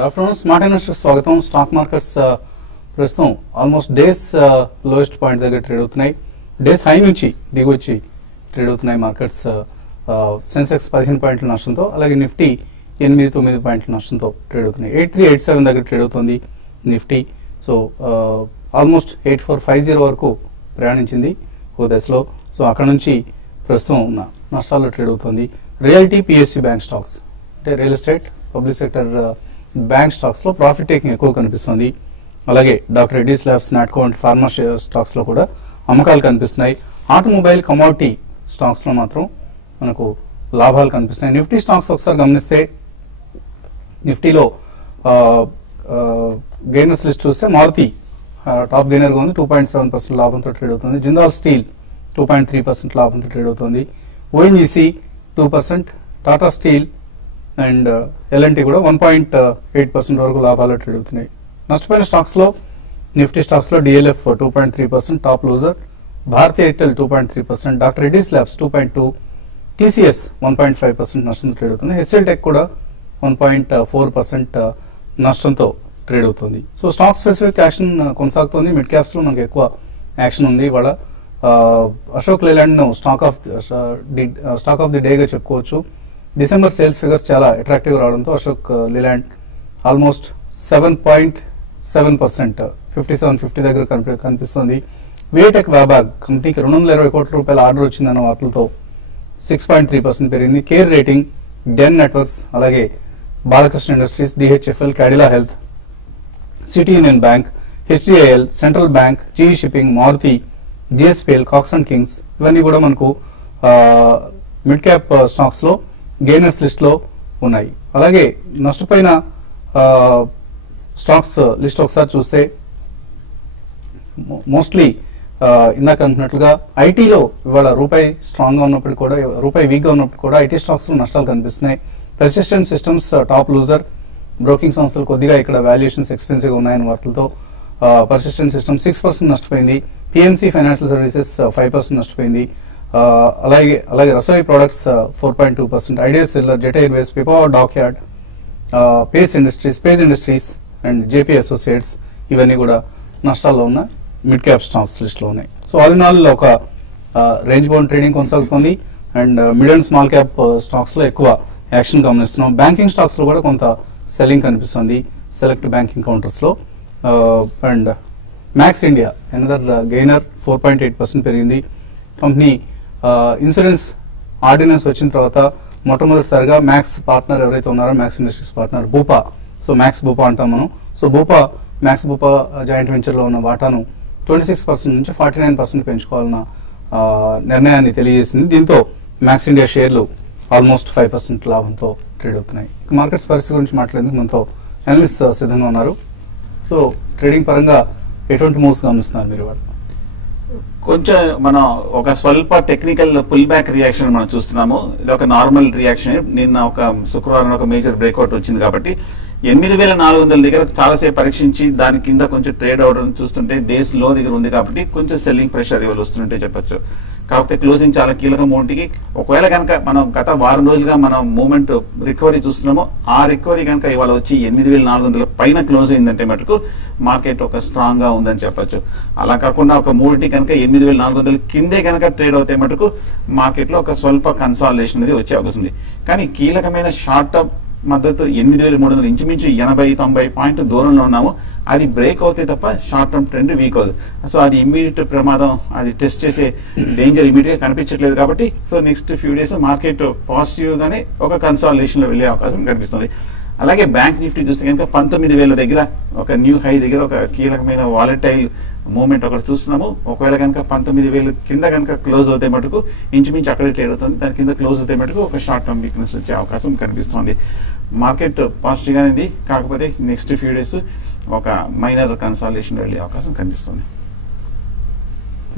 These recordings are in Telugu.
గుడ్ ఆఫ్టర్నూన్ స్మార్ట్ ఇన్వెస్టర్ స్వాగతం. స్టాక్ మార్కెట్స్ ప్రస్తుతం ఆల్మోస్ట్ డేస్ లోయెస్ట్ పాయింట్ దగ్గర ట్రేడ్ అవుతున్నాయి. డేస్ హై నుంచి దిగొచ్చి ట్రేడ్ అవుతున్నాయి మార్కెట్స్. సెన్సెక్స్ 15 పాయింట్ల నష్టంతో, అలాగే నిఫ్టీ 8-9 పాయింట్ల నష్టంతో ట్రేడ్ అవుతున్నాయి. 8387 దగ్గర ట్రేడ్ అవుతుంది నిఫ్టీ. సో ఆల్మోస్ట్ 8450 వరకు ప్రయాణించింది ఓ దశలో. సో అక్కడ నుంచి ప్రస్తుతం ఉన్న నష్టాల్లో ట్రేడ్ అవుతుంది. రియల్టీ, పిఎస్సి బ్యాంక్ స్టాక్స్ అంటే real estate, public sector bank stocks లో ప్రాఫిట్ టేకింగ్ ఎక్కువ కనిపిస్తుంది. అలాగే డాక్టర్ రెడ్డీస్ ల్యాబ్స్, నాట్కో వంటి ఫార్మా స్టాక్స్ లో కూడా అమ్మకాలు కనిపిస్తున్నాయి. ఆటోమొబైల్, కమోడిటీ స్టాక్స్ లో మాత్రం మనకు లాభాలు కనిపిస్తున్నాయి. నిఫ్టీ స్టాక్స్ ఒకసారి గమనిస్తే నిఫ్టీలో గెయినర్స్ లిస్ట్ చూస్తే మారుతి టాప్ గెయినర్ గా ఉంది, 2.7% లాభంతో ట్రేడ్ అవుతుంది. జిందాల్ స్టీల్ 2.3% లాభంతో ట్రేడ్ అవుతుంది. ONGC 2%, Tata steel and LNT కూడా 1.8% వరకు లాభాలు ట్రేడ్ అవుతున్నాయి. నష్టపోయిన స్టాక్స్ లో నిఫ్టీ స్టాక్స్ లో DLF 2.3% top loser, Bharti Airtel 2.3%, doctor Reddy's labs 2.2%, TCS 1.5% నష్టంతో ట్రేడ్ అవుతుంది. హెచ్ఎల్ టెక్ కూడా 1.4% నష్టంతో ట్రేడ్ అవుతుంది. సో స్టాక్ స్పెసిఫిక్ యాక్షన్ కొనసాగుతుంది. మిడ్ క్యాప్స్ లో మనకు ఎక్కువ యాక్షన్ ఉంది ఇవాళ. అశోక్ లేలాండ్ ను స్టాక్ ఆఫ్ ది డేగా చెప్పుకోవచ్చు. డిసెంబర్ సేల్స్ ఫిగర్స్ చాలా అట్రాక్టివ్ రావడంతో అశోక్ లేలాండ్ ఆల్మోస్ట్ 7.7%, 5750 దగ్గర కనిపిస్తుంది. విఏటెక్ వ్యాబాగ్ కంపెనీకి 220 కోట్ల రూపాయల ఆర్డర్ వచ్చిందన్న వార్తలతో 6.3% పెరిగింది. కేర్ రేటింగ్, డెన్ నెట్వర్క్స్, అలాగే Balakrishna industries, DHFL, Cadila health, city union bank, HDIL, central bank, GE shipping, Maruti, GSPL, Cox and Kings ఇవన్నీ కూడా మనకు మిడ్ క్యాప్ స్టాక్స్ లో గెయినర్స్ లిస్ట్ లో ఉన్నాయి. అలాగే నష్టపోయిన స్టాక్స్ లిస్ట్ ఒకసారి చూస్తే మోస్ట్లీ ఇందాక అనుకున్నట్లుగా ఐటీలో ఇవాళ రూపాయి స్ట్రాంగ్ గా ఉన్నప్పుడు కూడా, రూపాయి వీక్ గా ఉన్నప్పుడు కూడా ఐటీ స్టాక్స్ లో నష్టాలు కనిపిస్తున్నాయి. Persistent systems top loser, broking సంస్థలు కొద్దిగా ఇక్కడ వాల్యుయేషన్స్ ఎక్స్పెన్సివ్ గా ఉన్నాయని వార్తలతో పర్సిస్టెంట్ సిస్టమ్ 6% నష్టపోయింది. పిఎన్సి ఫైనాన్షియల్ సర్వీసెస్ 5% నష్టపోయింది. అలాగే Rasoi products 4.2%, Idea cellular, Jet Airways, Pipavav dockyard, Page industries and JP associates ఇవన్నీ కూడా నష్టాల్లో ఉన్న మిడ్ క్యాప్ స్టాక్స్ లిస్ట్ లో ఉన్నాయి. సో ఆల్ ఇన్ ఆల్ ఒక రేంజ్ బౌండ్ ట్రేడింగ్ కొనసాగుతుంది and mid and small cap stocks లో ఎక్కువ యాక్షన్ గమనిస్తున్నాం. బ్యాంకింగ్ స్టాక్స్ లో కూడా కొంత సెల్లింగ్ కనిపిస్తుంది సెలెక్ట్ బ్యాంకింగ్ కౌంటర్స్ లో. And max India another gainer 4.8% పెరిగింది. కంపెనీ ఇన్సూరెన్స్ ఆర్డినెన్స్ వచ్చిన తర్వాత మొట్టమొదటిసారిగా మ్యాక్స్ పార్ట్నర్ ఎవరైతే ఉన్నారో, max industries partner Bupa, so max Bupa అంటాం మనం. So max Bupa joint venture లో ఉన్న వాటాను 26% నుంచి 49% పెంచుకోవాలన్న నిర్ణయాన్ని తెలియజేసింది. దీంతో మ్యాక్స్ ఇండియా షేర్లు ఆల్మోస్ట్ 5% లాభంతో ట్రేడ్ అవుతున్నాయి. మార్కెట్స్ పరిస్థితి గురించి మాట్లాడేందుకు మనతో అనలిస్ట్ సిద్ధంగా ఉన్నారు. సో ట్రేడింగ్ పరంగా ఎటువంటి మూవ్స్ గమనిస్తున్నారు మీరు? వాళ్ళు కొంచెం మనం ఒక స్వల్ప టెక్నికల్ పుల్ బ్యాక్ రియాక్షన్ మనం చూస్తున్నాము. ఇది ఒక నార్మల్ రియాక్షన్. నిన్న ఒక శుక్రవారం ఒక మేజర్ బ్రేక్అవుట్ వచ్చింది కాబట్టి 8400 దగ్గర చాలాసేపు పరీక్షించి దాని కింద కొంచెం ట్రేడ్ అవడం చూస్తుంటే డేస్ లో దగ్గర ఉంది కాబట్టి కొంచెం సెల్లింగ్ ప్రెషర్ ఇవాళ వస్తుంటే చెప్పొచ్చు. కాకపోతే క్లోజింగ్ చాలా కీలక మూమెంట్కి. ఒకవేళ కనుక మనం గత వారం రోజులుగా మనం మూమెంట్ రికవరీ చూస్తున్నామో, ఆ రికవరీ కనుక ఇవాళ వచ్చి 8400 పైన క్లోజ్ అయిందంటే మటుకు మార్కెట్ ఒక స్ట్రాంగ్ గా ఉందని చెప్పొచ్చు. అలా కాకుండా ఒక మూడింటి కనుక 8400 కిందే కనుక ట్రేడ్ అవుతే మటుకు మార్కెట్ లో ఒక స్వల్ప కన్సాలిడేషన్ అనేది వచ్చే అవకాశం ఉంది. కానీ కీలకమైన షార్ట్ టర్మ్ మద్దతు 8300 ఇంచుమించు 80-90 పాయింట్ దూరంలో ఉన్నాము. అది బ్రేక్ అవుతే తప్ప షార్ట్ టర్మ్ ట్రెండ్ వీక్ అవుతుంది. సో అది ఇమ్మీడియట్ ప్రమాదం, అది టెస్ట్ చేసే డేంజర్ ఇమీడియట్ గా కనిపించట్లేదు కాబట్టి so next few days market positive గానే ఒక కన్సాలిడేషన్ లో వెళ్లే అవకాశం కనిపిస్తుంది. అలాగే బ్యాంక్ నిఫ్టీ చూస్తే కనుక 19,000 దగ్గర ఒక న్యూ హై దగ్గర ఒక కీలకమైన వాలటైల్ మూవ్మెంట్ ఒకటి చూస్తున్నాము. ఒకవేళ కనుక 19,000 కింద కనుక క్లోజ్ అవుతే మటుకు ఇంచుమించు అక్కడే ట్రేడ్ అవుతుంది. దాని కింద క్లోజ్ అవుతే మటుకు ఒక షార్ట్ టర్మ్ వీక్నెస్ వచ్చే అవకాశం కనిపిస్తుంది. మార్కెట్ పాజిటివ్ గానే ఉంది. కాకపోతే నెక్స్ట్ ఫ్యూ డేస్ ఒక మైనర్ కన్సాలిడేషన్ వెళ్లే అవకాశం కనిపిస్తుంది.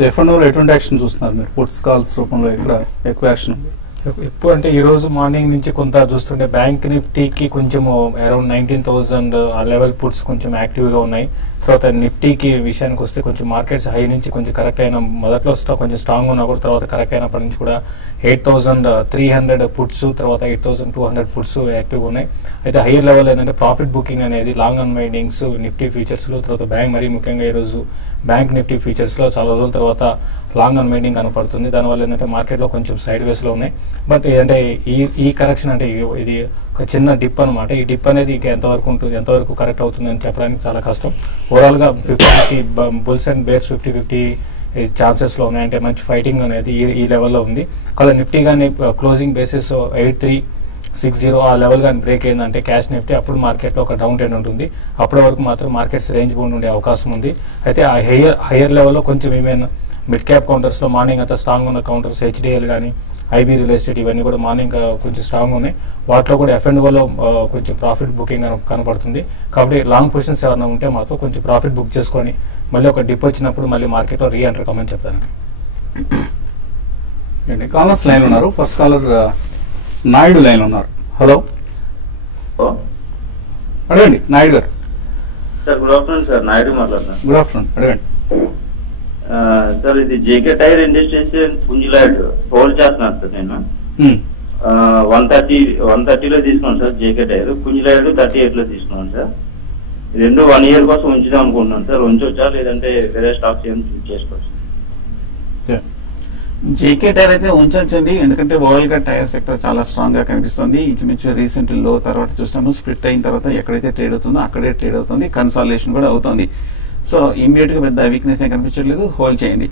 ఎఫ్ఎండ్ఓలో ఎటువంటి యాక్షన్ చూస్తున్నారు మీరు? పుట్స్ కాల్స్ రూపంలో ఇక్కడ ఎక్కువ యాక్షన్ ఉంది. ఇప్పుడు అంటే ఈ రోజు మార్నింగ్ నుంచి కొంత చూస్తుంటే బ్యాంక్ నిఫ్టీకి కొంచెం అరౌండ్ 19,000 ఆ లెవెల్ పుట్స్ కొంచెం యాక్టివ్ గా ఉన్నాయి. తర్వాత నిఫ్టీకి విషయానికి వస్తే కొంచెం మార్కెట్స్ హై నుంచి కొంచెం కరెక్ట్ అయిన మొదట్లో కొంచెం స్ట్రాంగ్ ఉన్నా కూడా తర్వాత కరెక్ట్ అయినప్పటి నుంచి కూడా 8,300 పుట్స్ తర్వాత 8,200 పుట్స్ యాక్టివ్ ఉన్నాయి. అయితే హైయర్ లెవెల్ ఏంటంటే ప్రాఫిట్ బుకింగ్ అనేది లాంగ్ అన్వైండింగ్స్ నిఫ్టీ ఫీచర్స్ లో తర్వాత బ్యాంక్ మరీ ముఖ్యంగా ఈ రోజు బ్యాంక్ నిఫ్టీ ఫీచర్స్ లో చాలా రోజుల తర్వాత లాంగ్ అన్వైండింగ్ కనపడుతుంది. దానివల్ల ఏంటంటే మార్కెట్ లో కొంచెం సైడ్ వేస్ లో ఉన్నాయి. బట్ ఏంటంటే ఈ కరెక్షన్ అంటే ఇది ఒక చిన్న డిప్ అనమాట. ఈ డిప్ అనేది ఇంకా ఎంతవరకు ఉంటుంది, ఎంతవరకు కరెక్ట్ అవుతుంది అని చెప్పడానికి చాలా కష్టం. ఓవరాల్ గా 50-50 బుల్స్ అండ్ బేర్స్ 50-50 ఛాన్సెస్ లో ఉన్నాయి. అంటే మంచి ఫైటింగ్ అనేది ఈ లెవెల్లో ఉంది. అలా నిఫ్టీ కానీ క్లోజింగ్ బేసిస్ 8360 ఆ లెవెల్ కానీ బ్రేక్ అయిందంటే క్యాష్ నిఫ్టీ అప్పుడు మార్కెట్ లో ఒక డౌన్ ట్రెండ్ ఉంటుంది. అప్పటి వరకు మాత్రం మార్కెట్స్ రేంజ్ బౌండ్ ఉండే అవకాశం ఉంది. అయితే ఆ హైయర్ లెవెల్లో కొంచెం ఈవెన్ మిడ్ క్యాప్ కౌంటర్స్ లో మార్నింగ్ అంతా స్ట్రాంగ్ ఉన్న కౌంటర్స్ హెచ్డిఎల్ కానీ ఐబీ రియల్ ఎస్టేట్ ఇవన్నీ కూడా మార్నింగ్ కొంచెం స్ట్రాంగ్ ఉన్నాయి. వాటిలో కూడా ఎఫ్ఎండ్ఓలో కొంచెం ప్రాఫిట్ బుకింగ్ కనపడుతుంది. కాబట్టి లాంగ్ పొజిషన్స్ ఎవరైనా ఉంటే మాత్రం కొంచెం ప్రాఫిట్ బుక్ చేసుకొని మళ్ళీ ఒక డిప్ వచ్చినప్పుడు మళ్ళీ మార్కెట్లో రీ ఎంటర్ కమని చెప్తాను. కాలర్స్ లైన్ ఉన్నారు. ఫస్ట్ కాలర్ నాయుడు లైన్ ఉన్నారు. హలో అడగండి నాయుడు గారు. Sir good afternoon sir, Naidu మాట్లాడుతున్నాను. గుడ్ ఆఫ్టర్నూన్, అడగండి. సార్ ఇది జేకే టైర్ ఇండస్ట్రీస్ పుంజిలాడ్ హోల్డ్ చేస్తున్నాను సార్ నేను. 130లో తీసుకున్నాను సార్ జేకే టైర్. పుంజిలాడ్ 38 లో తీసుకున్నాను సార్. రెండు 1 year కోసం ఉంచుదాం అనుకుంటున్నాను సార్. ఉంచొచ్చా లేదంటే వేరే స్టాక్స్ ఏమైనా చూస్ చేసుకోవచ్చు? జేకే టైర్ అయితే ఉంచండి, ఎందుకంటే ఓవరాల్ గా టైర్ సెక్టర్ చాలా స్ట్రాంగ్ గా కనిపిస్తుంది. ఇంచుమించు రీసెంట్ లో తర్వాత చూసినాము స్ప్లిట్ అయిన తర్వాత ఎక్కడైతే ట్రేడ్ అవుతుందో అక్కడే ట్రేడ్ అవుతుంది, కన్సాలిడేషన్ కూడా అవుతుంది. సో ఇమీడియట్ గా పెద్ద వీక్నెస్ ఏం కనిపించట్లేదు, హోల్డ్ చేయండి.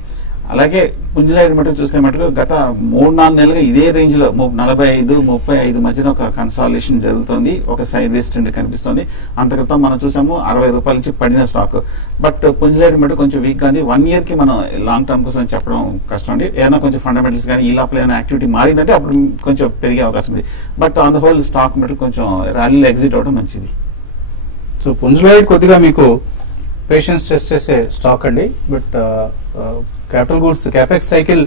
అలాగే పుంజిలాడ్ మటుకు చూస్తే మటుకు గత 3-4 నెలలుగా ఇదే రేంజ్ లో 45-35 మధ్యన ఒక కన్సాలిడేషన్ జరుగుతుంది, ఒక సైడ్ వేస్ ట్రెండ్ కనిపిస్తుంది. అంతక్రితం మనం చూసాము 60 రూపాయల నుంచి పడిన స్టాక్. బట్ పుంజిలాడ్ మటుకు కొంచెం వీక్ గా ఉంది. 1 year కి మనం లాంగ్ టర్మ్ కోసం చెప్పడం కష్టం అండి. ఏదైనా కొంచెం ఫండమెంటల్స్ కానీ ఈ లోపల ఏమైనా యాక్టివిటీ మారిందంటే అప్పుడు కొంచెం పెరిగే అవకాశం ఉంది. But on the whole stock మటుకు కొంచెం ర్యాలీలో ఎగ్జిట్ అవడం మంచిది. సో పుంజిలాడ్ కొద్దిగా మీకు పేషెన్స్ టెస్ట్ చేసే స్టాక్ అండి. But capital goods capex cycle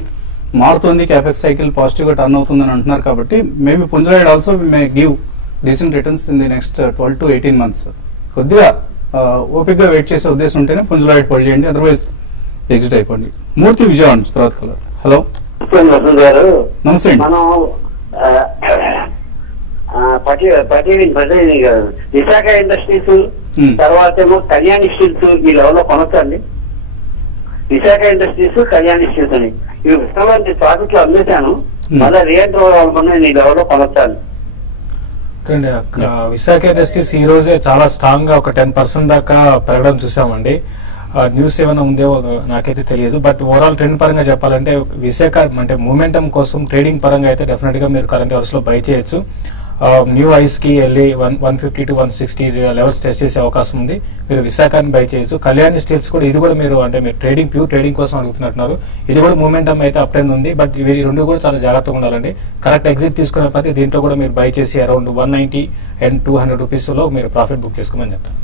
మారుతుంది, క్యాపెక్స్ సైకిల్ పాజిటివ్ గా టర్న్ అవుతుందని అంటున్నారు. కాబట్టి maybe Punj Lloyd also may give decent returns in the next 12 to 18 months. కొద్దిగా ఓపిక్ గా వెయిట్ చేసే ఉద్దేశం ఉంటేనే పుంజిలాడ్ పడి చేయండి, అదర్వైజ్ ఎగ్జిట్ అయిపోండి. మూర్తి విజయవాడ నుంచి తర్వాత కలర్. హలో నమస్తే అండి. మనం విశాఖ ఇండస్ట్రీస్ తర్వాత ఏమో కళ్యాణి స్టీల్స్ ఈ లెవెల్లో కొనొచ్చండి. విశాఖ ఇండస్ట్రీస్ కళ్యాణి స్టీల్స్ అని ఇవి విషయంలో ప్రాఫిట్లు అమ్మేశాను, మళ్ళీ రియంటర్ అనుకున్నా ఈ లెవెల్లో కొనొచ్చాను. విశాఖ ఇండస్ట్రీస్ ఈ రోజే చాలా స్ట్రాంగ్ గా ఒక 10% దాకా పెరగడం చూసామండి. న్యూస్ ఏమైనా ఉందో నాకైతే తెలియదు. బట్ ఓవరాల్ ట్రెండ్ పరంగా చెప్పాలంటే విశాఖ అంటే మూమెంటం కోసం ట్రేడింగ్ పరంగా అయితే డెఫినెట్ గా మీరు కరెంట్ అవర్స్ లో బై చేయొచ్చు. న్యూ ఐస్ కి వెళ్ళి 150 to 160 లెవెల్స్ టెస్ట్ చేసే అవకాశం ఉంది. మీరు విశాఖని బై చేయొచ్చు. కళ్యాణి స్టీల్స్ కూడా ఇది కూడా మీరు అంటే మీరు ప్యూర్ ట్రేడింగ్ కోసం అడుగుతున్నట్టున్నారు. ఇది కూడా మూమెంటం అయితే అప్ ట్రెండ్ ఉంది. బట్ ఇవి రెండు కూడా చాలా జాగ్రత్తగా ఉండాలండి. కరెక్ట్ ఎగ్జిట్ తీసుకునే ప్రతి దీంట్లో కూడా మీరు బై చేసి అరౌండ్ 190 and 200 రూపీస్ లో మీరు ప్రాఫిట్ బుక్ చేసుకోమని చెప్తాను.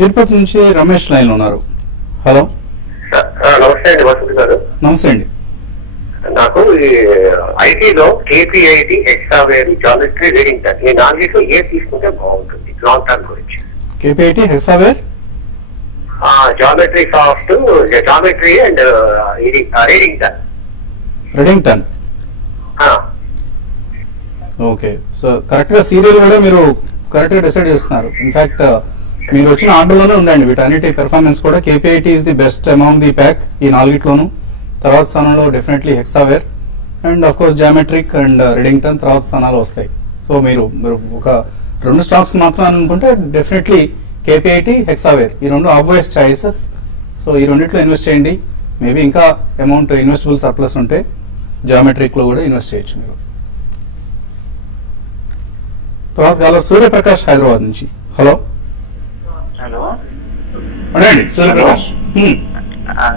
తిరుపతి నుంచి రమేష్ లైన్ ఉన్నారు. హలో నమస్తే అండి వసంత్ గారు. నమస్తే అండి. నాకు ఐటీలో KPIT Hexaware geometry reading turn ఈ 4 ఏ తీసుకుంటే బాగుంటుంది లాంగ్ టర్మ్ గురించి? KPIT Hexaware geometry soft geometry and reading turn. Reading turn okay. So correct గా సీరియల్ కూడా మీరు కరెక్ట్ గా డిసైడ్ చేస్తున్నారు. ఇన్ఫాక్ట్ మీరు వచ్చిన ఆర్డర్లోనే ఉందండి వీటన్నిటి పెర్ఫార్మెన్స్ కూడా. KPIT is the best among the pack ఈ 4 తర్వాత స్థానంలో definitely Hexaware and of course Geometric and Redington తర్వాత స్థానాలు వస్తాయి. సో మీరు ఒక 2 స్టాక్స్ మాత్రం అనుకుంటే డెఫినెట్లీ కేపీఐటి హెక్సావేర్ ఈ 2 ఆబ్వియస్ చాయిసెస్. సో ఈ రెండిట్లో ఇన్వెస్ట్ చేయండి. మేబీ ఇంకా అమౌంట్ ఇన్వెస్టబుల్ సర్ప్లస్ ఉంటే జామెట్రిక్ లో కూడా ఇన్వెస్ట్ చేయొచ్చు మీరు. తర్వాత కాలం సూర్యప్రకాష్ హైదరాబాద్ నుంచి. హలో హలో అడండి సూర్యప్రకాష్.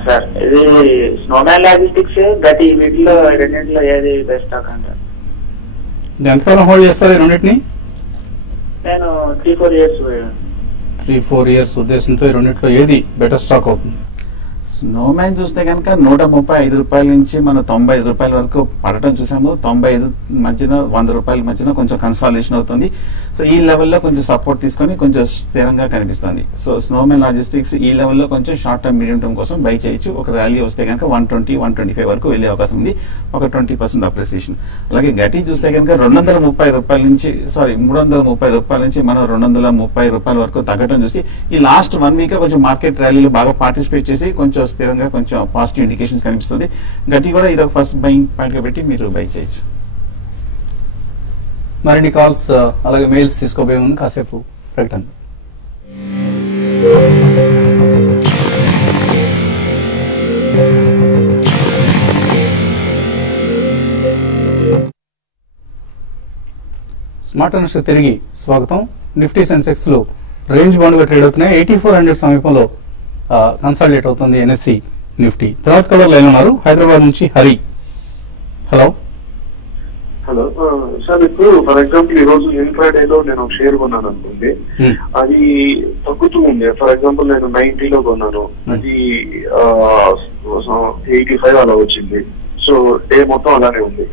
సార్ ఇది స్నోమ్యాన్ లాజిస్టిక్స్ గతి వీటిలో రెండింటిలో ఏది బెస్ట్ స్టాక్ అంటారు? ఎంతకాలం హోల్డ్ చేస్తారు ఈ రెండింటిని? నేను 3-4 years. 3-4 years ఉద్దేశంతో ఈ రెండింటిలో ఏది బెటర్ స్టాక్ అవుతుంది? స్నోమ్యాన్ చూస్తే కనుక 135 రూపాయల నుంచి మనం 95 రూపాయల వరకు పడటం చూసాము. 95 మధ్యన 100 రూపాయల మధ్యన కొంచెం కన్సాలిడేషన్ అవుతుంది. సో ఈ లెవెల్లో కొంచెం సపోర్ట్ తీసుకొని కొంచెం స్థిరంగా కనిపిస్తుంది. సో స్నోమ్యాన్ లాజిస్టిక్స్ ఈ లెవెల్లో కొంచెం షార్ట్ టర్మ్ మీడియం టర్మ్ కోసం బై చేయొచ్చు. ఒక ర్యాలీ వస్తే కనుక 120, 125 వరకు వెళ్ళే అవకాశం ఉంది. ఒక 20% అప్రిసియేషన్. అలాగే గట్టి చూస్తే కనుక 230 రూపాయల నుంచి 330 రూపాయల నుంచి మనం 230 రూపాయల వరకు తగ్గడం చూసి ఈ లాస్ట్ 1 వీక్ కొంచెం మార్కెట్ ర్యాలీలో బాగా పార్టిసిపేట్ చేసి కొంచెం స్థిరంగా కొంచెం పాజిటివ్ ఇండికేషన్స్ కనిపిస్తుంది. గట్టి కూడా ఇది ఒక ఫస్ట్ బయింగ్ పాయింట్ గా పెట్టి మీరు బై చేయొచ్చు. మరిన్ని కాల్స్ అలాగే మెయిల్స్ తీసుకోబోయే ముందు కాసేపు ప్రకటన. స్మార్ట్ అనర్స్ తిరిగి స్వాగతం. నిఫ్టీ సెన్సెక్స్ లో రేంజ్ బౌండ్ గా ట్రేడ్ అవుతున్నాయి. 8400 సమీపంలో కన్సాలిడేట్ అవుతుంది ఎన్ఎస్సి నిఫ్టీ. తర్వాత కలర్ లైన్ ఉన్నారు హైదరాబాద్ నుంచి హరి. హలో హలో సార్, ఇప్పుడు ఫర్ ఎగ్జాంపుల్ ఈ రోజు ఇన్ఫ్రాడేలో నేను ఒక షేర్ కొన్నాను అనుకోండి, అది తగ్గుతూ ఉంది. ఫర్ ఎగ్జాంపుల్ నేను 90 లో కొన్నాను, అది 85 అలా వచ్చింది. సో డే మొత్తం అలానే ఉంది.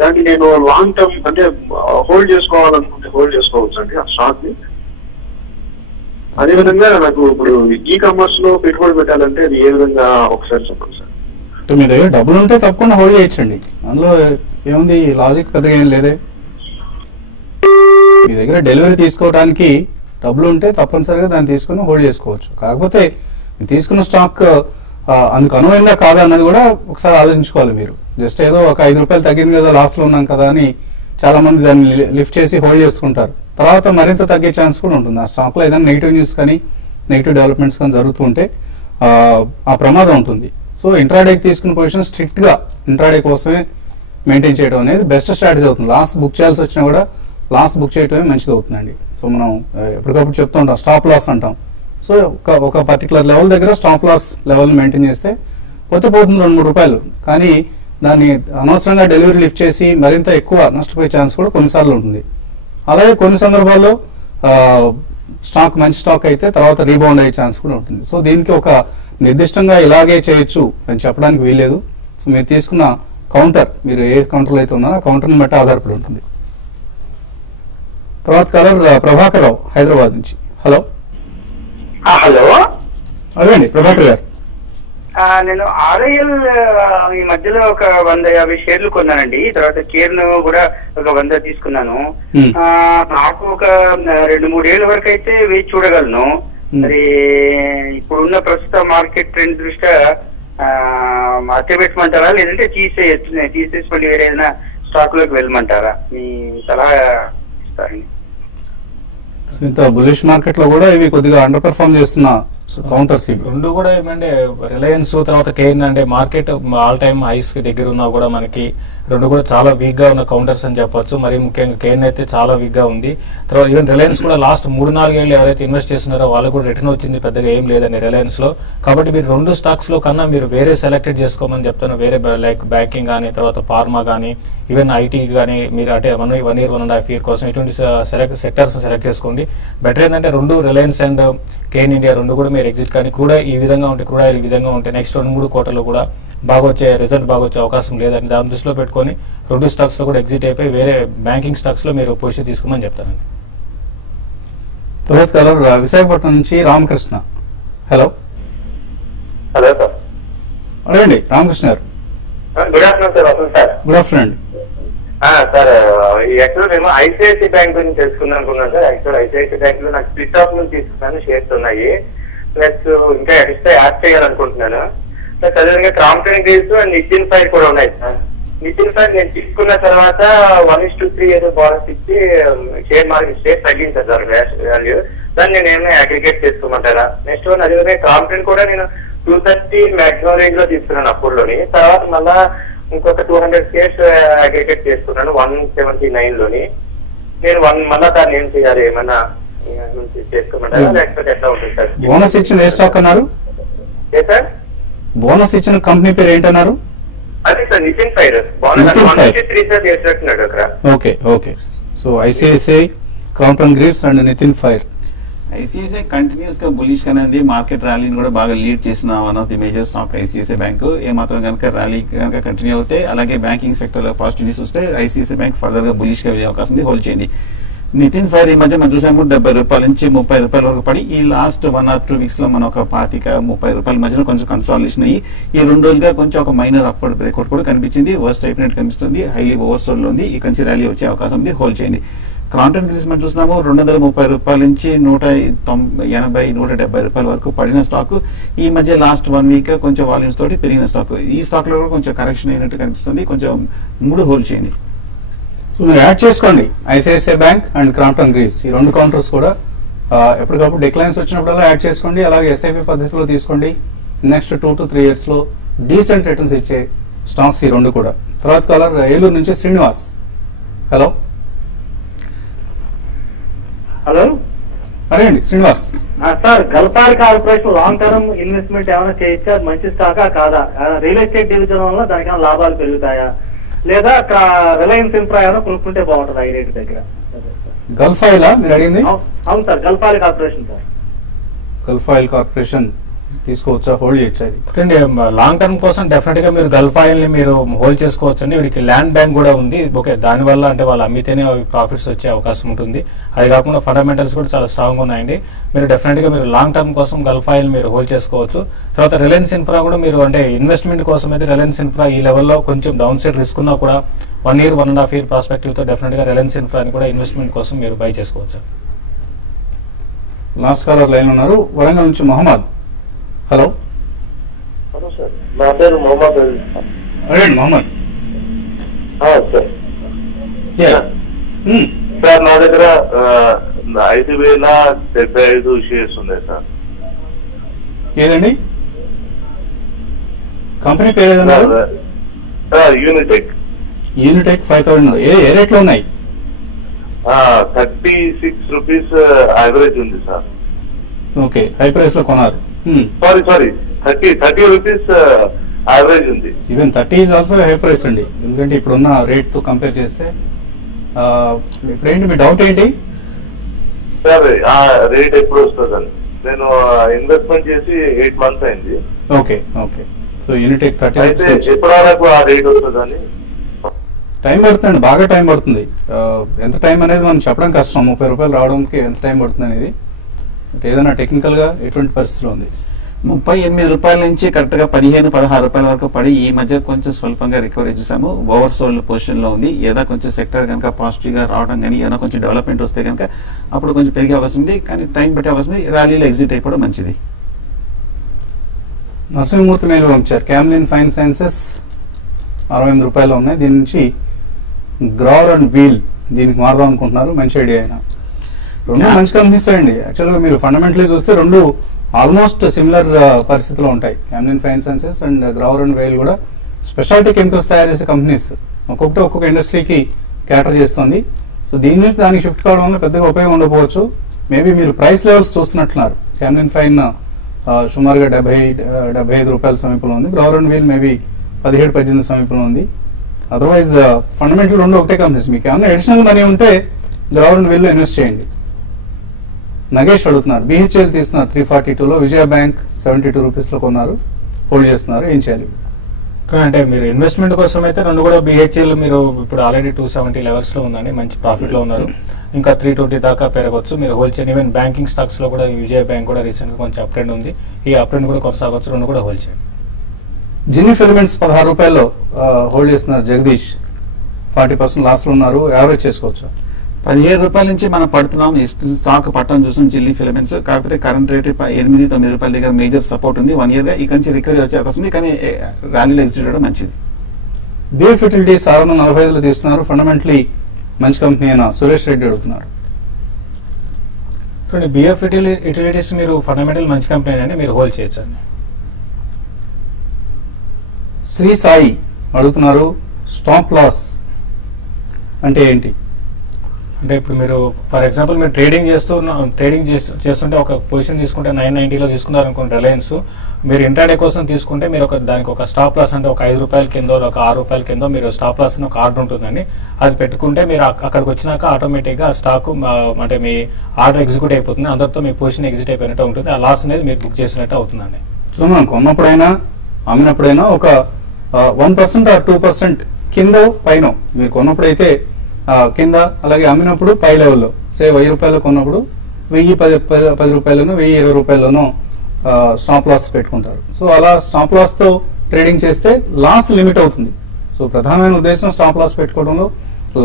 దాన్ని నేను లాంగ్ టర్మ్ అంటే హోల్డ్ చేసుకోవాలనుకుంటే హోల్డ్ చేసుకోవచ్చు అండి ఆ స్టాక్ ని. అదేవిధంగా నాకు ఇప్పుడు ఈ కామర్స్ లో పెట్టుబడి పెట్టాలంటే అది ఏ విధంగా ఒకసారి చెప్పండి సార్. మీ దగ్గర డబ్బులు ఉంటే తప్పకుండా హోల్డ్ చేయొచ్చండి. అందులో ఏముంది, లాజిక్ పెద్దగా ఏం లేదే. మీ దగ్గర డెలివరీ తీసుకోవడానికి డబ్బులు ఉంటే తప్పనిసరిగా దాన్ని తీసుకుని హోల్డ్ చేసుకోవచ్చు. కాకపోతే తీసుకున్న స్టాక్ అందుకు అనువైందా కాదా అన్నది కూడా ఒకసారి ఆలోచించుకోవాలి మీరు. జస్ట్ ఏదో ఒక 5 రూపాయలు తగ్గింది కదా, లాస్ లో ఉన్నాం కదా అని చాలా మంది దాన్ని లిఫ్ట్ చేసి హోల్డ్ చేసుకుంటారు. తర్వాత మరింత తగ్గే ఛాన్స్ కూడా ఉంటుంది. ఆ స్టాక్ లో ఏదైనా నెగిటివ్ న్యూస్ కానీ నెగిటివ్ డెవలప్మెంట్స్ కానీ జరుగుతూ ఉంటే ఆ ప్రమాదం ఉంటుంది. సో ఇంట్రాడేకి తీసుకున్న పొజిషన్ స్ట్రిక్ట్ గా ఇంట్రాడే కోసమే మెయింటైన్ చేయడం అనేది బెస్ట్ స్ట్రాటజీ అవుతుంది. లాస్ బుక్ చేయాల్సి వచ్చినా కూడా లాస్ బుక్ చేయడమే మంచిది అవుతుందండి. సో మనం ఎప్పటికప్పుడు చెప్తూ ఉంటాం స్టాప్ లాస్ అంటాం. సో ఒక పర్టికులర్ లెవెల్ దగ్గర స్టాప్ లాస్ లెవెల్ మెయింటైన్ చేస్తే పోతే పోతుంది 2-3 రూపాయలు. కానీ దాన్ని అనవసరంగా డెలివరీ లిఫ్ట్ చేసి మరింత ఎక్కువ నష్టపోయే ఛాన్స్ కూడా కొన్నిసార్లు ఉంటుంది. అలాగే కొన్ని సందర్భాల్లో స్టాక్ మంచి స్టాక్ అయితే తర్వాత రీబౌండ్ అయ్యే ఛాన్స్ కూడా ఉంటుంది. సో దీనికి ఒక నిర్దిష్టంగా ఇలాగే చేయొచ్చు అని చెప్పడానికి వీల్లేదు. సో మీరు తీసుకున్న కౌంటర్, మీరు ఏ కౌంటర్లో అయితే ఉన్నారో ఆ కౌంటర్ని బట్టి ఆధారపడి ఉంటుంది. తర్వాత కలర్ ప్రభాకర్ రావు హైదరాబాద్ నుంచి. హలో హలో అదేండి ప్రభాకర్ గారు. నేను ఆర్ఐఎల్ ఈ మధ్యలో ఒక 150 షేర్లు కొన్నానండి. తర్వాత కేర్ ను కూడా ఒక 100 తీసుకున్నాను. నాకు ఒక 2-3 ఏళ్ల వరకు అయితే వేచి చూడగలను. మరి ఇప్పుడున్న ప్రస్తుత మార్కెట్ ట్రెండ్ దృష్ట్యా అట్టే పెట్టమంటారా, లేదంటే తీసేసి మళ్ళీ వేరే ఏదైనా స్టాక్ లోకి వెళ్ళమంటారా? మీ సలహా ఇస్తారండి. ఇంత బులిష్ మార్కెట్ లో కూడా ఇవి కొద్దిగా అండర్ పెర్ఫార్మ్ చేస్తున్న కౌంటర్స్. రెండు కూడా ఏమంటే రిలయన్స్ తర్వాత కేన్ అంటే మార్కెట్ ఆల్ టైమ్ హైస్ కి దగ్గర ఉన్నా కూడా మనకి రెండు కూడా చాలా వీక్ గా ఉన్న కౌంటర్స్ అని చెప్పొచ్చు. మరి ముఖ్యంగా కేన్ అయితే చాలా వీక్ గా ఉంది. తర్వాత ఈవెన్ రిలయన్స్ కూడా లాస్ట్ 3-4 ఏళ్ళు ఎవరైతే ఇన్వెస్ట్ చేస్తున్నారో వాళ్ళకు కూడా రిటర్న్ వచ్చింది పెద్దగా ఏం లేదండి రిలయన్స్ లో. కాబట్టి మీరు 2 స్టాక్స్ లో కన్నా మీరు వేరే సెలెక్టెడ్ చేసుకోమని చెప్తాను. వేరే లైక్ బ్యాంకింగ్ కానీ తర్వాత ఫార్మా కానీ ఈవెన్ ఐటీ కానీ మీరు అంటే 1 year 1.5 year కోసం ఇటువంటి సెక్టర్స్ సెలెక్ట్ చేసుకోండి. బెటర్ ఏంటంటే 2 రిలయన్స్ అండ్ కేన్ ఇండియా 2 కూడా మీరు ఎగ్జిట్ కానీ కూడా ఈ విధంగా ఉంటే కూడా ఈ విధంగా ఉంటే నెక్స్ట్ 2-3 క్వార్టర్లు కూడా రిజల్ట్ బాగా వచ్చే అవకాశం లేదని దాని దృష్టిలో పెట్టుకొని 2 స్టాక్స్ లో కూడా ఎగ్జిట్ అయిపోయి వేరే బ్యాంకింగ్ స్టాక్స్ లో మీరు పొజిషన్ తీసుకోమని చెప్తానండి. తర్వాత కలర్ విశాఖపట్నం నుంచి రామకృష్ణ. Hello hello sir. అడగండి Ramakrishna garu. Good afternoon sir. వస్తుంది sir. Good afternoon. Sir actual మేము ఐసిఐసి బ్యాంక్ గురించి తెలుసుకుందాం అనుకున్నాను సార్. యాక్చువల్ ఐసిఐసి బ్యాంక్ లో నాకు స్ప్లిట్ ఆఫ్ నుంచి తీసుకున్నాను, షేర్స్ ఉన్నాయి. ప్లస్ ఇంకా ఎక్స్ట్రా యాడ్ చేయాలనుకుంటున్నాను. ప్లస్ అదేవిధంగా Crompton Greaves and Nitin fire కూడా ఉన్నాయి సార్. నితిన్ ఫైర్ నేను తీసుకున్న తర్వాత 1:3 ఏదో బోనస్ ఇచ్చి షేర్ తగ్గించారు సార్ వాల్యూ. దాన్ని నేను ఏమైనా అగ్రిగేట్ చేసుకోమంటారా? నెక్స్ట్ వన్ అదేవిధంగా క్రాంప్టన్ కూడా నేను 230 మాక్సిమం రేంజ్ లో తీసుకున్నాను అప్పుడులోని. తర్వాత మళ్ళా ఇంకొక 200 షేర్స్ అగ్రిగేట్ చేసుకున్నాను 179 లోని. నేను మళ్ళా దాన్ని ఏం చేయాలి, ఏమన్నా చేసుకోమంటారా లేకపోతే ఎట్లా ఉంటుంది సార్? బోనస్ ఇచ్చిన ఏ స్టాక్ అన్నారు? ఏ సార్? బోనస్ ఇచ్చిన కంపెనీ పేరు ఏంటన్నారు? అదే sir Nitin fire. Bonus 1:3 sir చేసినట్టున్నాడు అక్కడ. Okay okay. So ICICI, Crompton Greaves and Nitin fire. ICICI continuous గా బులిష్ అనేది మార్కెట్ ర్యాలీని కూడా బాగా లీడ్ చేసిన one of the major stock ICICI bank. ఏమాత్రం కనుక ర్యాలీ కనుక కంటిన్యూ అవుతే, అలాగే బ్యాంకింగ్ సెక్టర్ లో పాజిటివ్ న్యూస్ వస్తే ఐసిఐసిఐ బ్యాంక్ ఫర్దర్ గా బులిష్ గా వెళ్ళే అవకాశం ఉంది. హోల్డ్ చేయండి. నితిన్ ఫైర్ ఈ మధ్య మనం చూసాము 70 రూపాయల నుంచి 30 రూపాయల వరకు పడి ఈ లాస్ట్ 1 or 2 వీక్స్ లో మనం ఒక 25-30 రూపాయల మధ్యన కొంచెం కన్సాలిడేషన్ అయ్యి ఈ 2 రోజులుగా కొంచెం ఒక మైనర్ అప్వర్డ్ బ్రేక్అవుట్ కూడా కనిపించింది. వర్స్ట్ అయిపోయినట్టు కనిపిస్తుంది. హైలీ ఓవర్సోల్ లో ఉంది. ఈ కంచి ర్యాలీ వచ్చే అవకాశం ఉంది. హోల్డ్ చేయండి. క్రాంటన్ గ్రీస్ మనం చూస్తున్నాము 230 రూపాయల నుంచి 180-170 రూపాయల వరకు పడిన స్టాక్ ఈ మధ్య లాస్ట్ 1 వీక్ కొంచెం వాల్యూమ్స్ తోటి పెరిగిన స్టాక్. ఈ స్టాక్ లో కూడా కొంచెం కరెక్షన్ అయినట్టు కనిపిస్తుంది. కొంచెం 3 హోల్డ్ చేయండి. సో మీరు యాడ్ చేసుకోండి ICICI bank and Crompton Greaves, ఈ 2 కౌంటర్స్ కూడా ఎప్పటికప్పుడు డిక్లైన్స్ వచ్చినప్పుడల్లా యాడ్ చేసుకోండి. అలాగే ఎస్ఐపి పద్ధతిలో తీసుకోండి. నెక్స్ట్ 2 to 3 years లో డీసెంట్ రిటర్న్స్ ఇచ్చే స్టాక్స్ ఈ 2 కూడా. తర్వాత కాలర్ ఏలూరు నుంచి శ్రీనివాస్. హలో హలో అరే అండి శ్రీనివాస్. సార్, గల్ఫార్ కార్పొరేషన్ లాంగ్ టర్మ్ ఇన్వెస్ట్మెంట్ ఏమైనా చేయొచ్చా? మంచి స్టాకా కాదా? రియల్ ఎస్టేట్ డివిజన్ వల్ల దానికైనా లాభాలు పెరుగుతాయా, లేదా రిలయన్స్ ఇన్ఫ్రా ఏమైనా కొనుక్కుంటే బాగుంటుందా ఈ రేటు దగ్గర? గల్ఫ్ ఆయిల్ మీరు అడిగింది? అవును సార్, గల్ఫార్ corporation sir. Gulf oil corporation తీసుకోవచ్చా, హోల్డ్ చేయొచ్చా? ఇది లాంగ్ టర్మ్ కోసం డెఫినెట్ గా మీరు గల్ఫ్ ఆయిల్ ని మీరు హోల్డ్ చేసుకోవచ్చు అండి. వీడికి ల్యాండ్ బ్యాంక్ కూడా ఉంది. ఓకే, దానివల్ల అంటే వాళ్ళు అమ్మితేనే ప్రాఫిట్స్ వచ్చే అవకాశం ఉంటుంది. అది కాకుండా ఫండమెంటల్స్ కూడా చాలా స్ట్రాంగ్ ఉన్నాయండి. మీరు డెఫినెట్ గా మీరు లాంగ్ టర్మ్ కోసం గల్ఫ్ ఆయిల్ మీరు హోల్డ్ చేసుకోవచ్చు. తర్వాత రిలయన్స్ ఇన్ఫ్రా కూడా మీరు అంటే ఇన్వెస్ట్మెంట్ కోసం అయితే రిలయన్స్ ఇన్ఫ్రా ఈ లెవెల్లో కొంచెం డౌన్ సైడ్ రిస్క్ ఉన్నా కూడా 1 year 1.5 year ప్రాస్పెక్టివ్ తో డెఫినెట్ గా రిలయన్స్ ఇన్ఫ్రా కూడా ఇన్వెస్ట్మెంట్ కోసం మీరు బై చేసుకోవచ్చు. లాస్ట్ కాలర్ లైన్ ఉన్నారు వరంగల్ నుంచి మొహమ్మద్. హలో హలో సార్, నా పేరు మొహమ్మద్. అరే మొహమ్మద్. సార్ నా దగ్గర 5,075 షేర్స్ ఉన్నాయి సార్. ఏదండి కంపెనీ పేరు ఏదన్నా? యూనిటెక్. యూనిటెక్ 5,000. ఏ రేట్లో ఉన్నాయి? 36 రూపీస్ యావరేజ్ ఉంది సార్. ఓకే, హై ప్రైస్ లో కొన్నారు. సారీ 30 రూపీస్ యావరేజ్ ఉంది. Even 30 is also high price అండి. ఎందుకంటే ఇప్పుడున్న రేట్ తో కంపేర్ చేస్తే. ఇప్పుడేంటి మీ డౌట్ ఏంటి సార్? ఆ రేట్ ఎప్పుడు వస్తుందని నేను ఇన్వెస్ట్మెంట్ చేసి 8 months అయింది. Okay okay. సో యూనిటెక్ 30 అయితే ఎప్పటివరకు ఆ రేట్ వస్తుందని టైం పడుతుందండి, బాగా టైం పడుతుంది. ఎంత టైం అనేది మనం చెప్పడం కష్టం. 30 రూపాయలు రావడానికి ఎంత టైం పడుతుంది అనేది. ఏదైనా టెక్నికల్ గా ఎటువంటి పరిస్థితిలో ఉంది? 38 రూపాయల నుంచి కరెక్ట్ గా 15-16 రూపాయల వరకు పడి ఈ మధ్య కొంచెం స్వల్పంగా రికవరీ చూసాము. ఓవర్ సోల్డ్ పొజిషన్ లో ఉంది. ఏదో కొంచెం సెక్టర్ కనుక పాజిటివ్ గా రావడం కానీ ఏదైనా కొంచెం డెవలప్మెంట్ వస్తే కనుక అప్పుడు కొంచెం పెరిగే అవకాశం ఉంది. కానీ టైం పట్టే అవకాశం ఉంది. ర్యాలీలో ఎగ్జిట్ అయిపోవడం మంచిది. నరసింహమూర్తి మేలు పంపించారు. క్యామ్లిన్ ఫైన్ సైన్సెస్ 68 రూపాయలు ఉన్నాయి. దీని నుంచి గ్రౌర్ అండ్ వీల్ దీనికి మారదాం అనుకుంటున్నారు. మంచి ఐడియా అయినా. 2 మంచి కంపెనీస్ అండి. యాక్చువల్గా మీరు ఫండమెంటలీ చూస్తే 2 ఆల్మోస్ట్ సిమిలర్ పరిస్థితిలో ఉంటాయి. Camlin fine sciences and Grauer and Weil కూడా స్పెషాలిటీ కెమికల్స్ తయారు చేసే కంపెనీస్. ఒక్కొక్క ఇండస్ట్రీకి క్యాటర్ చేస్తుంది. సో దీని నుంచి దానికి షిఫ్ట్ కావడం వల్ల పెద్దగా ఉపయోగం ఉండకపోవచ్చు. మేబీ మీరు ప్రైస్ లెవెల్స్ చూస్తున్నట్లున్నారు. క్యామ్లిన్ ఫైన్ సుమారుగా 70-75 రూపాయల సమీపంలో ఉంది. గ్రౌర్ అండ్ వీల్ మేబీ 17-18 సమీపంలో ఉంది. అదర్వైజ్ ఫండమెంటల్ 2 ఒకటే కంపెనీస్. మీకు ఏమైనా అడిషనల్ మనీ ఉంటే గ్రౌర్ అండ్ వీల్ లో ఇన్వెస్ట్ చేయండి. నగేష్ అడుగుతున్నారు. బిహెచ్ఎల్ తీస్తున్నారు 342లో. విజయ బ్యాంక్ 72 రూపీస్ లో కొన్నారు, హోల్డ్ చేస్తున్నారు. ఏం చేయాలి? అంటే మీరు ఇన్వెస్ట్మెంట్ కోసం అయితే 2 కూడా బిహెచ్ఎల్ మీరు ఇప్పుడు ఆల్రెడీ 270 లెవెల్స్ లో ఉందండి. మంచి ప్రాఫిట్ లో ఉన్నారు. ఇంకా 320 దాకా పెరగవచ్చు. మీరు హోల్డ్ చేయండి. ఈవెన్ బ్యాంకింగ్ స్టాక్స్ లో కూడా విజయ బ్యాంక్ కూడా రీసెంట్ గా కొంచెం అప్ ట్రెండ్ ఉంది. ఈ అప్ ట్రెండ్ కూడా కొనసాగవచ్చు. 2 కూడా హోల్డ్ చేయండి. జిన్ని ఫిలమెంట్స్ 16 రూపాయల్లో హోల్డ్ చేస్తున్నారు. జగదీష్ 40% లాస్ లో ఉన్నారు. యావరేజ్ చేసుకోవచ్చు. 17 రూపాయల నుంచి మనం పడుతున్నాం. స్టాక్ పట్టడం చూసాం జిల్లీ ఫిలమెంట్స్. కాకపోతే కరెంట్ రేట్ 8-9 రూపాయల దగ్గర మేజర్ సపోర్ట్ ఉంది. 1 year గా ఇక్కడ నుంచి రికవరీ వచ్చే అవకాశం ఉంది. కానీ ర్యాలీలో ఎగ్జిట్ అవ్వడం మంచిది. బిఎఫ్ యూటిలిటీస్ 645లో తీస్తున్నారు. ఫండమెంటలీ మంచి కంపెనీ అయినా సురేష్ రెడ్డి అడుగుతున్నారు. బిఎఫ్ యూటిలిటీస్ మీరు ఫండమెంటల్ మంచి కంపెనీ అని మీరు హోల్డ్ చేయొచ్చు అండి. శ్రీ సాయి అడుగుతున్నారు. స్టాప్ లాస్ అంటే ఏంటి? అంటే ఇప్పుడు మీరు ఫర్ ఎగ్జాంపుల్ మీరు ట్రేడింగ్ చేస్తుంటే ఒక పొజిషన్ తీసుకుంటే 990లో తీసుకున్నారు అనుకోండి రిలయన్స్, మీరు ఇంట్రాడే కోసం తీసుకుంటే మీరు దానికి ఒక స్టాప్ లాస్ అంటే ఒక 5 రూపాయల కిందో ఒక 6 రూపాయల కిందో మీరు స్టాప్ లాస్ అని ఒక ఆర్డర్ ఉంటుందండి. అది పెట్టుకుంటే మీరు అక్కడికి వచ్చినాక ఆటోమేటిక్గా ఆ స్టాక్ అంటే మీ ఆర్డర్ ఎగ్జిక్యూట్ అయిపోతుంది, అందరితో మీ పొజిషన్ ఎగ్జిట్ అయిపోయినట్టు ఉంటుంది. ఆ లాస్ అనేది మీరు బుక్ చేసినట్టు అవుతుందండి. సో మనం కొన్నప్పుడైనా అమ్మినప్పుడైనా ఒక 1% or 2% కింద పైన మీరు కొన్నప్పుడైతే కింద, అలాగే అమ్మినప్పుడు పై లెవెల్లో సే 1000 రూపాయలు కొన్నప్పుడు 1010 రూపాయలను 1020 రూపాయలను స్టాప్ లాస్ పెట్టుకుంటారు. సో అలా స్టాప్ లాస్ తో ట్రేడింగ్ చేస్తే లాస్ లిమిట్ అవుతుంది. సో ప్రధానమైన ఉద్దేశం స్టాప్ లాస్ పెట్టుకోవడంలో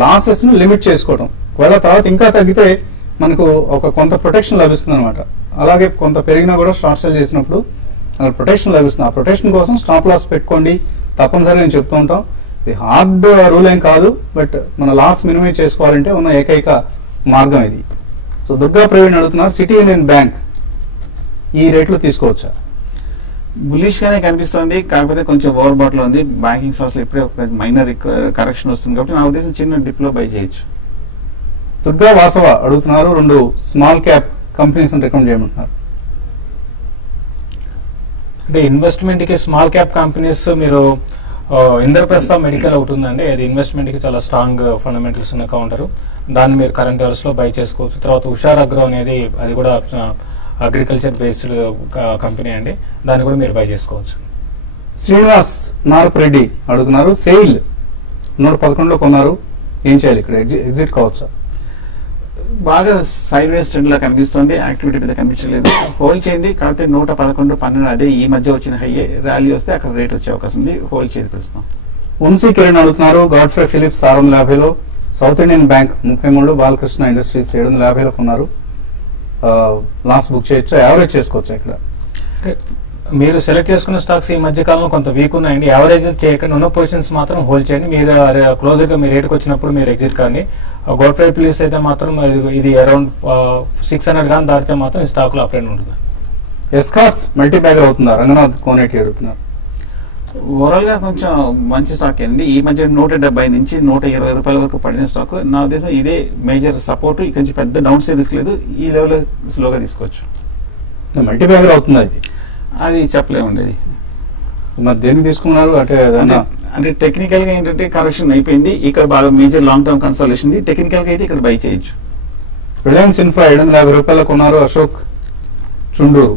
లాసెస్ ను లిమిట్ చేసుకోవడం. ఒకవేళ తర్వాత ఇంకా తగ్గితే మనకు ఒక కొంత ప్రొటెక్షన్ లభిస్తుంది అనమాట. అలాగే కొంత పెరిగినా కూడా షార్ట్ సెల్ చేసినప్పుడు ప్రొటెక్షన్ లభిస్తుంది. ఆ ప్రొటెక్షన్ కోసం స్టాప్ లాస్ పెట్టుకోండి తప్పనిసరి నేను చెప్తూ ఉంటాం. ఇది హార్డ్ రూల్ ఏం కాదు, బట్ మన లాస్ మినిమైజ్ చేసుకోవాలంటే ఉన్న ఏకైక మార్గం ఇది. సో దుర్గా ప్రవీణ్ అడుగుతున్నారు, సిటీ యూనియన్ బ్యాంక్ ఈ రేట్లో తీసుకోవచ్చా? బులిష్ గానే కనిపిస్తుంది, కాకపోతే కొంచెం ఓవర్ బాట్ లో ఉంది. బ్యాంకింగ్ స్టాక్స్ లో ఇప్పుడే ఒక మైనర్ కరెక్షన్ వస్తుంది కాబట్టి నా ఉద్దేశం చిన్న డిప్ లో బై చేయొచ్చు. దుర్గా వాసవ అడుగుతున్నారు, 2 స్మాల్ క్యాప్ కంపెనీస్ రికమెండ్ చేయమంటున్నారు. అంటే ఇన్వెస్ట్మెంట్ కి స్మాల్ క్యాప్ కంపెనీస్ మీరు ఇంద్రప్రస్థ మెడికల్ అవుతుందండి. అది ఇన్వెస్ట్మెంట్ కి చాలా స్ట్రాంగ్ ఫండమెంటల్స్ ఉన్న కౌంటర్, దాన్ని మీరు కరెంట్ లెవెల్స్ లో బై చేసుకోవచ్చు. తర్వాత ఉషార్ అగ్రో అనేది అది కూడా అగ్రికల్చర్ బేస్డ్ కంపెనీ అండి, దాన్ని కూడా మీరు బై చేసుకోవచ్చు. శ్రీనివాస్ నారపరెడ్డి అడుగుతున్నారు, సెయిల్ 111లో కొన్నారు, ఏం చేయాలి ఇక్కడ, ఎగ్జిట్ కావచ్చా? బాగా సైడ్ వేస్ ట్రెండ్ లా కనిపిస్తుంది, యాక్టివిటీ మీద కనిపించలేదు. హోల్డ్ చేయండి, కాకపోతే 111, 12 అదే ఈ మధ్య వచ్చిన హై ర్యాలీ వస్తే అక్కడ రేట్ వచ్చే అవకాశం ఉంది. హోల్డ్ చేయండి ప్రస్తుతం. వంశీ కిరణ్ అడుగుతున్నారు, గాడ్ఫ్రే ఫిలిప్స్ 650లో, south Indian bank 33, Balakrishna industries 750లో కొన్నారు. లాస్ బుక్ చేయొచ్చు, యావరేజ్ చేసుకోవచ్చు ఇక్కడ. మీరు సెలెక్ట్ చేసుకున్న స్టాక్స్ ఈ మధ్య కాలంలో కొంత వీక్ ఉన్నాయండి. యావరేజ్ చేయకుండా ఉన్న పొజిషన్స్ మాత్రం హోల్డ్ చేయండి. మీరు క్లోజర్ గా మీ రేట్కి వచ్చినప్పుడు మీరు ఎగ్జిట్ కానీ. గోడ్ఫ్రే ప్లీస్ అయితే మాత్రం ఇది అరౌండ్ 600 కానీ దాటితే మాత్రం ఈ స్టాక్ లో అప్ అండ్ ఉంటుంది. ఎస్కార్స్ మల్టీ బ్యాగర్ అవుతుందా? రంగనాథ్ కోనేటి అడుగుతున్నారు. ఓవరాల్ గా కొంచెం మంచి స్టాక్ అండి. ఈ మధ్య 170 నుంచి 120 రూపాయల వరకు పడిన స్టాక్. నా ఉద్దేశం ఇదే మేజర్ సపోర్ట్. ఇక నుంచి పెద్ద డౌన్ సైడ్ రిస్క్ లేదు, ఈ లెవెల్ స్లోగా తీసుకోవచ్చు. మల్టీ బ్యాగర్ అవుతుందా ఇది? అది చెప్పలేమండి. మరి దేనికి తీసుకున్నారు అంటే టెక్నికల్ గా ఏంటంటే కరెక్షన్ అయిపోయింది, ఇక్కడ బాగా major long term consultation. Technical గా అయితే ఇక్కడ బై చేయొచ్చు. రిలయన్స్ ఇన్ఫ్రా 750 రూపాయలు కొన్నారు, అశోక్ చుండూరు,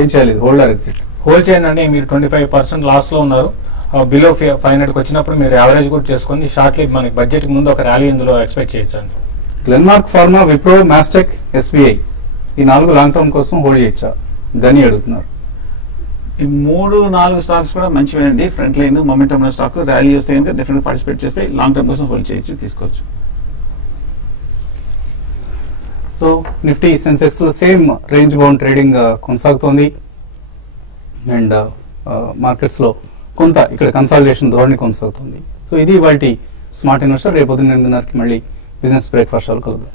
ఏం చేయాలి, హోల్డర్ ఎగ్జిట్? హోల్డ్ చేయండి. మీరు 25% లాస్ లో ఉన్నారు. బిలో 500 వచ్చినప్పుడు మీరు యావరేజ్ కూడా చేసుకుని షార్ట్లీ మనకి బడ్జెట్ ముందు ఒక ర్యాలీ ఇందులో ఎక్స్పెక్ట్ చేయొచ్చండి. గ్లెన్మార్క్ ఫార్మా, విప్రో, మాస్టెక్, ఎస్బీఐ ఈ 4 లాంగ్ టర్మ్ కోసం హోల్డ్ చేయొచ్చా? గని అడుగుతున్నారు. ఈ 3-4 స్టాక్స్ కూడా మంచివేనండి. ఫ్రంట్ లైన్ మొమెంటమ్ ఉన్న స్టాక్, ర్యాలీ వస్తే కనుక డెఫినెట్ పార్టిసిపేట్ చేస్తే లాంగ్ టర్మ్ కోసం హోల్డ్ చేయొచ్చు, తీసుకోవచ్చు. సో నిఫ్టీ సెన్సెక్స్ లో సేమ్ రేంజ్ బౌండ్ ట్రేడింగ్ కొనసాగుతోంది. అండ్ మార్కెట్స్ లో కొంత ఇక్కడ కన్సాలిడేషన్ ధోరణి కొనసాగుతుంది. సో ఇది ఇవాల్టి స్మార్ట్ ఇన్వెస్టర్. రేపు 8:30కి మళ్ళీ బిజినెస్ బ్రేక్ఫాస్ట్ కలుద్దాం.